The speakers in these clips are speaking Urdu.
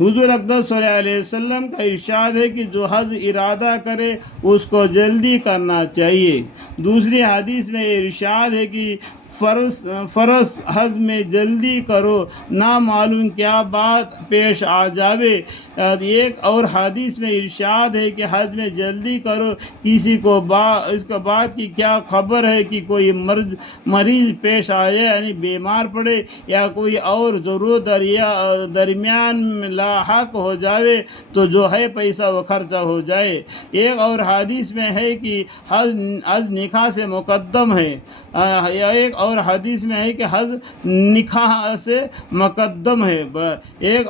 حضور اقدس صلی اللہ علیہ وسلم کا ارشاد ہے کہ جو حج ارادہ کرے اس کو جلدی کرنا چاہیے۔ دوسری حدیث میں ارشاد ہے کہ فرض حج میں جلدی کرو، نہ معلوم کیا بات پیش آ جاوے۔ ایک اور حدیث میں ارشاد ہے کہ حج میں جلدی کرو، کسی کو اس کا بات کی کیا خبر ہے کہ کوئی مریض پیش آئے، یعنی بیمار پڑے یا کوئی اور ضرورت درمیان میں لاحق ہو جاوے تو جو ہے پیسہ وہ خرچہ ہو جائے۔ ایک اور حدیث میں ہے کہ حج نکاح سے مقدم ہے، ایک اور حدیث میں ہے کہ حج نکاح سے مقدم ہے۔ ایک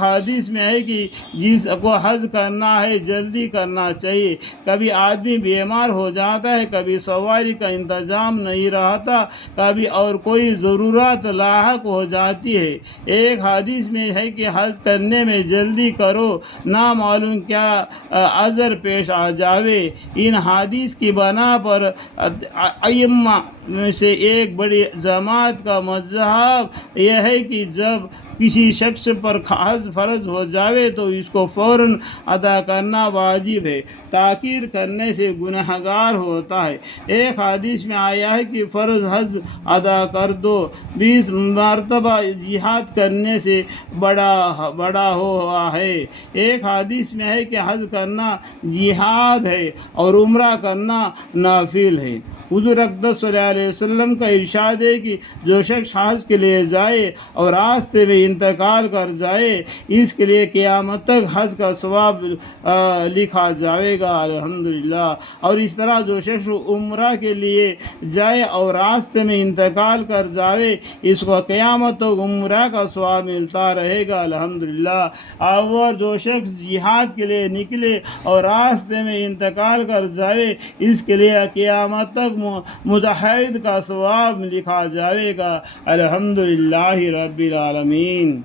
حدیث میں ہے کہ جس کو حج کرنا ہے جلدی کرنا چاہیے۔ کبھی آدمی بیمار ہو جاتا ہے، کبھی سواری کا انتظام نہیں رہتا، کبھی اور کوئی ضرورت لاحق ہو جاتی ہے۔ ایک حدیث میں ہے کہ حج کرنے میں جلدی کرو، نہ معلوم کیا عذر پیش آ جاوے۔ ان حدیث کی بنا پر ائمہ میں سے ایک بڑی جماعت کا مذہب یہ ہے کہ جب کسی شخص پر حج فرض ہو جاوے تو اس کو فوراً ادا کرنا واجب ہے، تاخیر کرنے سے گنہگار ہوتا ہے۔ ایک حدیث میں آیا ہے کہ فرض حج ادا کر دو، 20 مرتبہ جہاد کرنے سے بڑا ہوا ہے۔ ایک حدیث میں ہے کہ حج کرنا جہاد ہے اور عمرہ کرنا نافل ہے۔ حضور اقدس صلی اللہ علیہ وسلم کا ارشاد ہے کہ جو شخص حج کے لیے جائے اور راستے میں انتقال کر جائے، اس کے لیے قیامت تک حج کا ثواب لکھا جائے گا، الحمدللہ۔ اور اس طرح جو شخص عمرہ کے لیے جائے اور راستے میں انتقال کر جائے، اس کو قیامت تک عمرہ کا ثواب ملتا رہے گا، الحمدللہ۔ اور جو شخص جہاد کے لیے نکلے اور راستے میں انتقال کر جائے، اس کے لیے قیامت تک مجاہد کا ثواب لکھا جائے گا، الحمدللہ رب العالمین۔